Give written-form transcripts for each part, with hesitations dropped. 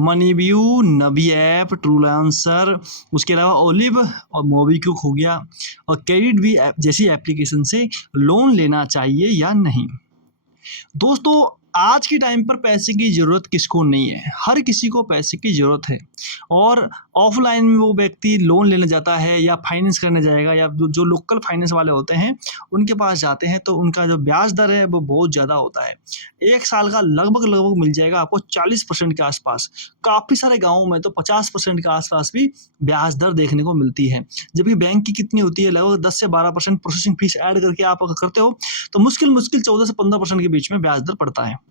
MoneyView, नबी app, true answer, उसके अलावा olive और मोबीक्विक हो गया, और क्रेडिट भी ऐप जैसी एप्लीकेशन से लोन लेना चाहिए या नहीं। दोस्तों, आज के टाइम पर पैसे की ज़रूरत किसको नहीं है, हर किसी को पैसे की ज़रूरत है। और ऑफलाइन में वो व्यक्ति लोन लेने जाता है या फाइनेंस करने जाएगा, या जो लोकल फाइनेंस वाले होते हैं उनके पास जाते हैं, तो उनका जो ब्याज दर है वो बहुत ज़्यादा होता है। 1 साल का लगभग मिल जाएगा आपको 40% के आसपास। काफ़ी सारे गाँवों में तो 50% के आसपास भी ब्याज दर देखने को मिलती है। जबकि बैंक की कितनी होती है, लगभग 10 से 12% प्रोसेसिंग फीस ऐड करके आप अगर करते हो तो मुश्किल 14 से 15% के बीच में ब्याज दर पड़ता है।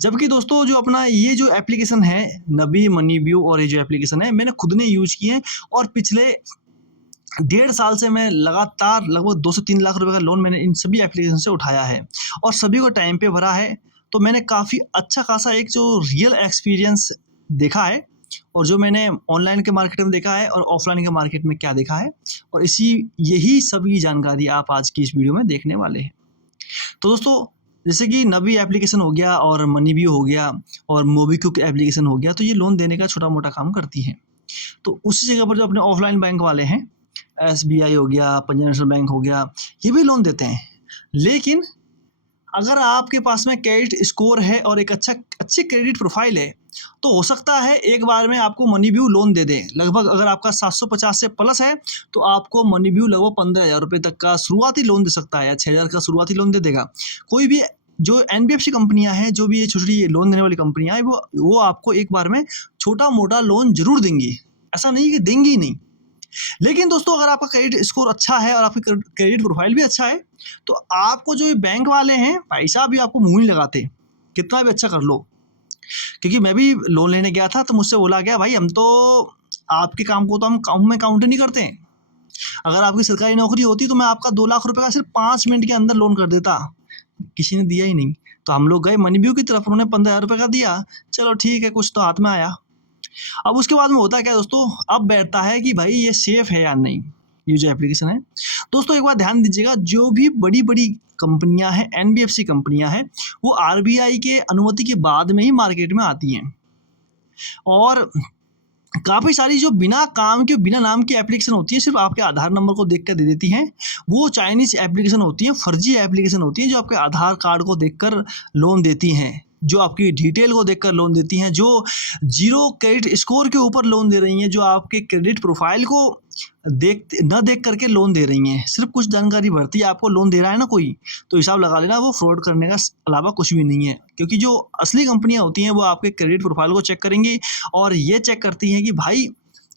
जबकि दोस्तों, जो अपना ये जो एप्लीकेशन है नबी, मनीव्यू और ये जो एप्लीकेशन है, मैंने खुद ने यूज़ किए हैं, और पिछले 1.5 साल से मैं लगातार लगभग 2 से 3 लाख रुपए का लोन मैंने इन सभी एप्लीकेशन से उठाया है, और सभी को टाइम पे भरा है। तो मैंने काफ़ी अच्छा खासा एक जो रियल एक्सपीरियंस देखा है, और जो मैंने ऑनलाइन के मार्केट में देखा है और ऑफलाइन के मार्केट में क्या देखा है, और यही सभी जानकारी आप आज की इस वीडियो में देखने वाले हैं। तो दोस्तों, जैसे कि नबी एप्लीकेशन हो गया और मनीव्यू हो गया और मोबीक्विक एप्लीकेशन हो गया, तो ये लोन देने का छोटा मोटा काम करती हैं। तो उसी जगह पर जो अपने ऑफलाइन बैंक वाले हैं, एसबीआई हो गया, पंजाब नेशनल बैंक हो गया, ये भी लोन देते हैं। लेकिन अगर आपके पास में क्रेडिट स्कोर है और एक अच्छी क्रेडिट प्रोफाइल है, तो हो सकता है एक बार में आपको मनीव्यू लोन दे दे। लगभग अगर आपका 750 से प्लस है तो आपको मनीव्यू लगभग 15,000 रुपये तक का शुरुआती लोन दे सकता है, या 6,000 का शुरुआती लोन दे देगा। कोई भी जो एनबीएफसी कंपनियां हैं, जो भी ये छोटी लोन देने वाली कंपनियां हैं, वो आपको एक बार में छोटा मोटा लोन जरूर देंगी, ऐसा नहीं कि देंगी ही नहीं। लेकिन दोस्तों, अगर आपका क्रेडिट स्कोर अच्छा है और आपकी क्रेडिट प्रोफाइल भी अच्छा है, तो आपको जो बैंक वाले हैं पैसा भी आपको मुंह नहीं लगाते, कितना भी अच्छा कर लो। क्योंकि मैं भी लोन लेने गया था, तो मुझसे बोला गया, भाई हम तो आपके काम को तो हम काउंट में काउंट नहीं करते। अगर आपकी सरकारी नौकरी होती तो मैं आपका 2 लाख रुपए का सिर्फ 5 मिनट के अंदर लोन कर देता। किसी ने दिया ही नहीं। तो हम लोग गए मनीव्यू की तरफ, उन्होंने 15,000 रुपये का दिया। चलो ठीक है, कुछ तो हाथ में आया। अब उसके बाद में होता क्या दोस्तों, अब बैठता है कि भाई ये सेफ है या नहीं, ये जो एप्लीकेशन है। दोस्तों, एक बात ध्यान दीजिएगा, जो भी बड़ी बड़ी कंपनियां हैं, एनबीएफसी कंपनियां हैं, वो आरबीआई के अनुमति के बाद में ही मार्केट में आती हैं। और काफ़ी सारी जो बिना काम के, बिना नाम की एप्लीकेशन होती है, सिर्फ आपके आधार नंबर को देख कर दे देती हैं, वो चाइनीज़ एप्लीकेशन होती हैं, फर्जी एप्लीकेशन होती हैं, जो आपके आधार कार्ड को देखकर लोन देती हैं, जो आपकी डिटेल को देखकर लोन देती हैं, जो जीरो क्रेडिट स्कोर के ऊपर लोन दे रही हैं, जो आपके क्रेडिट प्रोफाइल को देख करके लोन दे रही हैं। सिर्फ कुछ जानकारी भरती है, आपको लोन दे रहा है ना कोई, तो हिसाब लगा लेना वो फ्रॉड करने का अलावा कुछ भी नहीं है। क्योंकि जो असली कंपनियां होती हैं, वो आपके क्रेडिट प्रोफाइल को चेक करेंगी, और ये चेक करती हैं कि भाई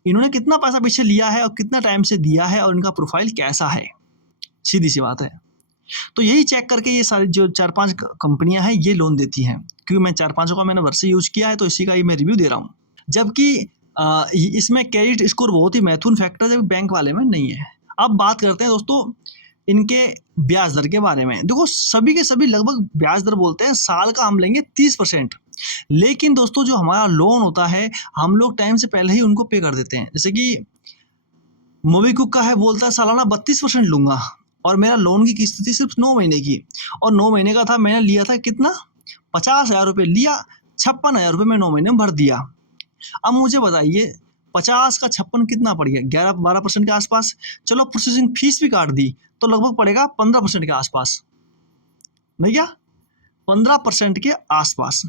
इन्होंने कितना पैसा पीछे लिया है और कितना टाइम से दिया है, और इनका प्रोफाइल कैसा है। सीधी सी बात है। तो यही चेक करके ये सारी जो 4-5 कंपनियां हैं, ये लोन देती हैं। क्योंकि मैं 4-5 का मैंने वर्ष से यूज़ किया है, तो इसी का ही मैं रिव्यू दे रहा हूँ। जबकि इसमें क्रेडिट स्कोर बहुत ही महत्वपूर्ण फैक्टर है, बैंक वाले में नहीं है। अब बात करते हैं दोस्तों इनके ब्याज दर के बारे में। देखो, सभी के सभी लगभग ब्याज दर बोलते हैं साल का हम लेंगे 30%। लेकिन दोस्तों, जो हमारा लोन होता है, हम लोग टाइम से पहले ही उनको पे कर देते हैं। जैसे कि मोबीक्विक का है, बोलता है सालाना 32% लूंगा, और मेरा लोन की किस्त थी सिर्फ 9 महीने की, और 9 महीने का था, मैंने लिया था कितना, 50,000 रुपये लिया, 56,000 रुपये मैं 9 महीने में भर दिया। अब मुझे बताइए, 50 का 56 कितना पड़ गया, 11-12% के आसपास। चलो प्रोसेसिंग फीस भी काट दी तो लगभग पड़ेगा 15% के आसपास, नहीं क्या, 15% के आसपास।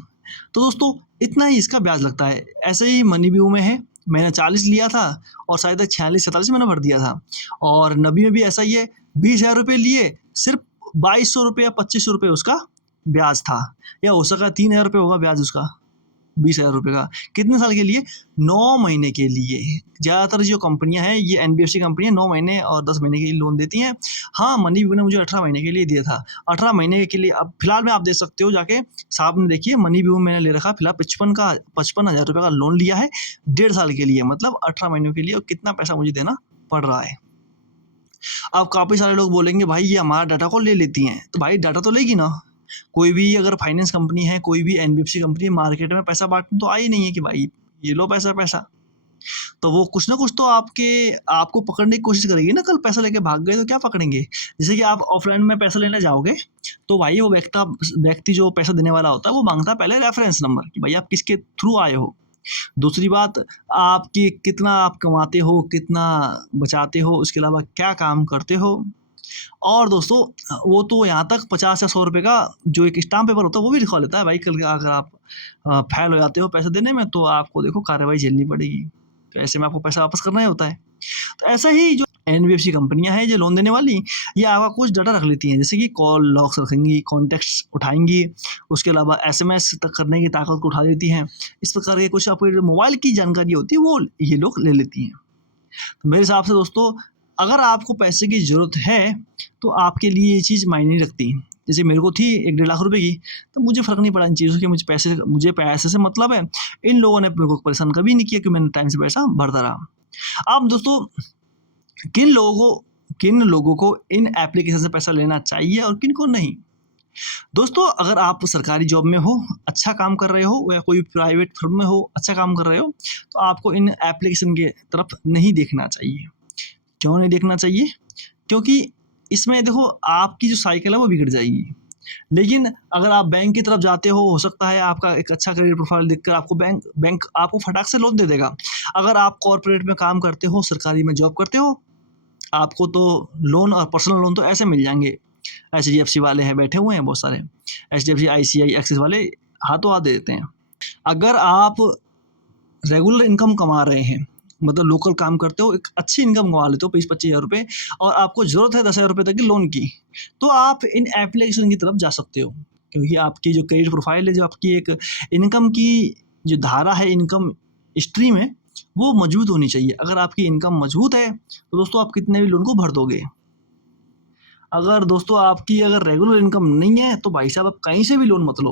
तो दोस्तों, इतना ही इसका ब्याज लगता है। ऐसे ही मनीव्यू में है, मैंने 40 लिया था और शायद 46-47 मैंने भर दिया था। और नबी में भी ऐसा ही है, 20,000 रुपये लिए, सिर्फ 2,200 रुपये या 2,500 रुपये उसका ब्याज था, या हो सका 3,000 रुपये होगा ब्याज उसका, 20,000 रुपये का। कितने साल के लिए, 9 महीने के लिए। ज़्यादातर जो कंपनियां हैं, ये एनबीएफसी कंपनियां 9 महीने और 10 महीने के लिए लोन देती हैं। हाँ, मनीव्यू ने मुझे 18 महीने के लिए दिया था, 18 महीने के लिए। अब फिलहाल में आप देख सकते हो जाके, सामने देखिए, मनीव्यू में मैंने ले रखा फिलहाल 55,000 रुपये का लोन लिया है 1.5 साल के लिए, मतलब 18 महीनों के लिए, और कितना पैसा मुझे देना पड़ रहा है। अब काफ़ी सारे लोग बोलेंगे, भाई ये हमारा डाटा को ले लेती हैं, तो भाई डाटा तो लेगी ना। कोई भी अगर फाइनेंस कंपनी है, कोई भी एनबीएफसी कंपनी है, मार्केट में पैसा बांटने तो आई नहीं है कि भाई ये लो पैसा। तो वो कुछ ना कुछ तो आपको पकड़ने की कोशिश करेगी ना। कल पैसा लेके भाग गए तो क्या पकड़ेंगे। जैसे कि आप ऑफलाइन में पैसा लेने जाओगे, तो भाई वो व्यक्ति जो पैसा देने वाला होता है, वो मांगता है पहले रेफरेंस नंबर, कि भाई आप किसके थ्रू आए हो। दूसरी बात, आपकी कितना आप कमाते हो, कितना बचाते हो, उसके अलावा क्या काम करते हो। और दोस्तों वो तो यहाँ तक 50 या 100 रुपये का जो एक स्टाम्प पेपर होता है वो भी लिखवा लेता है भाई, कल अगर आप फेल हो जाते हो पैसे देने में तो आपको देखो कार्रवाई झेलनी पड़ेगी, तो ऐसे में आपको पैसा वापस करना ही होता है। तो ऐसा ही जो एनबीएफसी कंपनियां हैं जो लोन देने वाली, ये आपका कुछ डाटा रख लेती हैं, जैसे कि कॉल लॉग्स रखेंगी, कॉन्टेक्ट्स उठाएंगी, उसके अलावा एसएमएस तक करने की ताकत को उठा देती हैं। इस प्रकार के कुछ आपकी मोबाइल की जानकारी होती है वो ये लोग ले लेती हैं। तो मेरे हिसाब से दोस्तों, अगर आपको पैसे की ज़रूरत है तो आपके लिए ये चीज़ मायने नहीं रखती। जैसे मेरे को थी 1-1.5 लाख रुपए की, तो मुझे फ़र्क नहीं पड़ा इन चीज़ों की, मुझे पैसे से मतलब है। इन लोगों ने मेरे को परेशान कभी नहीं किया कि मैंने टाइम से पैसा भरता रहा। अब दोस्तों किन लोगों को इन एप्लीकेशन से पैसा लेना चाहिए और किन को नहीं। दोस्तों अगर आप सरकारी जॉब में हो, अच्छा काम कर रहे हो, या कोई प्राइवेट फर्म में हो, अच्छा काम कर रहे हो, तो आपको इन एप्लीकेशन के तरफ नहीं देखना चाहिए। क्यों नहीं देखना चाहिए? क्योंकि इसमें देखो आपकी जो साइकिल है वो बिगड़ जाएगी। लेकिन अगर आप बैंक की तरफ जाते हो सकता है आपका एक अच्छा क्रेडिट प्रोफाइल देखकर आपको बैंक आपको फटाक से लोन दे देगा। अगर आप कॉर्पोरेट में काम करते हो, सरकारी में जॉब करते हो, आपको तो लोन और पर्सनल लोन तो ऐसे मिल जाएंगे। एचडीएफसी वाले हैं बैठे हुए हैं बहुत सारे, एचडीएफसी, आईसीआई, एक्सिस वाले हाथों हाथ दे देते हैं। अगर आप रेगुलर इनकम कमा रहे हैं, मतलब लोकल काम करते हो, एक अच्छी इनकम कमा लेते हो 20-25 हज़ार रुपये, और आपको ज़रूरत है 10,000 रुपये तक की लोन की, तो आप इन एप्लीकेशन की तरफ जा सकते हो। क्योंकि आपकी जो क्रेडिट प्रोफाइल है, जो आपकी एक इनकम की जो धारा है, इनकम स्ट्रीम है, वो मजबूत होनी चाहिए। अगर आपकी इनकम मजबूत है तो दोस्तों आप कितने भी लोन को भर दोगे। अगर दोस्तों आपकी अगर रेगुलर इनकम नहीं है तो भाई साहब आप कहीं से भी लोन मत लो,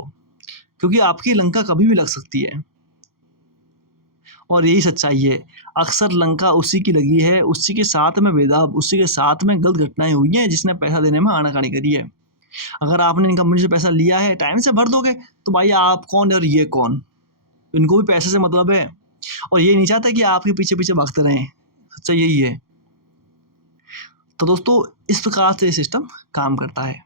क्योंकि आपकी लंका कभी भी लग सकती है। और यही सच्चाई है, अक्सर लंका उसी की लगी है, उसी के साथ में भेदाभ, उसी के साथ में गलत घटनाएं हुई हैं जिसने पैसा देने में आनाकानी करी है। अगर आपने इन कंपनी से पैसा लिया है, टाइम से भर दोगे तो भाई आप कौन और ये कौन, इनको भी पैसे से मतलब है, और ये नहीं चाहता कि आपके पीछे पीछे भागते रहें। सच्चाई यही है। तो दोस्तों इस प्रकार से सिस्टम काम करता है।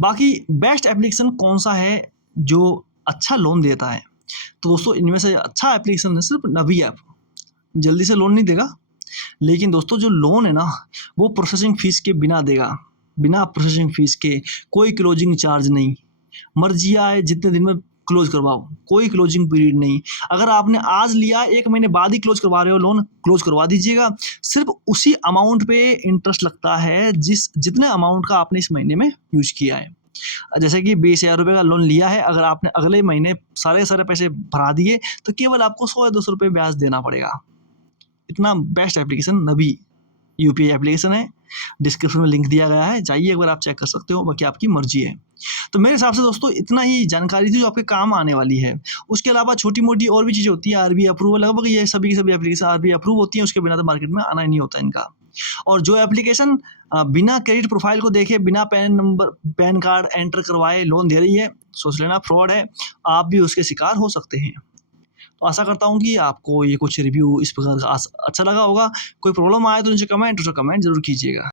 बाकी बेस्ट एप्लीकेशन कौन सा है जो अच्छा लोन देता है, तो दोस्तों इनमें से अच्छा एप्लीकेशन है सिर्फ नबी ऐप। जल्दी से लोन नहीं देगा, लेकिन दोस्तों जो लोन है ना वो प्रोसेसिंग फ़ीस के बिना देगा, बिना प्रोसेसिंग फ़ीस के, कोई क्लोजिंग चार्ज नहीं, मर्जी आए जितने दिन में क्लोज करवाओ, कोई क्लोजिंग पीरियड नहीं। अगर आपने आज लिया 1 महीने बाद ही क्लोज करवा रहे हो लोन, क्लोज करवा दीजिएगा। सिर्फ उसी अमाउंट पे इंटरेस्ट लगता है जितने अमाउंट का आपने इस महीने में यूज किया है। जैसे कि 20,000 रुपये का लोन लिया है, अगर आपने अगले महीने सारे पैसे भरा दिए तो केवल आपको 100 या 200 रुपये ब्याज देना पड़ेगा। इतना बेस्ट एप्लीकेशन नबी यूपीआई एप्लीकेशन है। डिस्क्रिप्शन में लिंक दिया गया है, जाइए एक बार आप चेक कर सकते हो, बाकी आपकी मर्जी है। तो मेरे हिसाब से दोस्तों इतना ही जानकारी थी जो आपके काम आने वाली है। उसके अलावा छोटी मोटी और भी चीज़ें होती है, आरबीआई अप्रूवल, लगभग ये सभी की सभी एप्लीकेशन आरबीआई अप्रूव होती हैं, उसके बिना तो मार्केट में आना ही नहीं होता इनका। और जो एप्लीकेशन बिना क्रेडिट प्रोफाइल को देखे, बिना पैन कार्ड एंटर करवाए लोन दे रही है, सोच लेना फ्रॉड है, आप भी उसके शिकार हो सकते हैं। तो आशा करता हूँ कि आपको ये कुछ रिव्यू इस प्रकार का अच्छा लगा होगा। कोई प्रॉब्लम आए तो नीचे कमेंट ज़रूर कीजिएगा।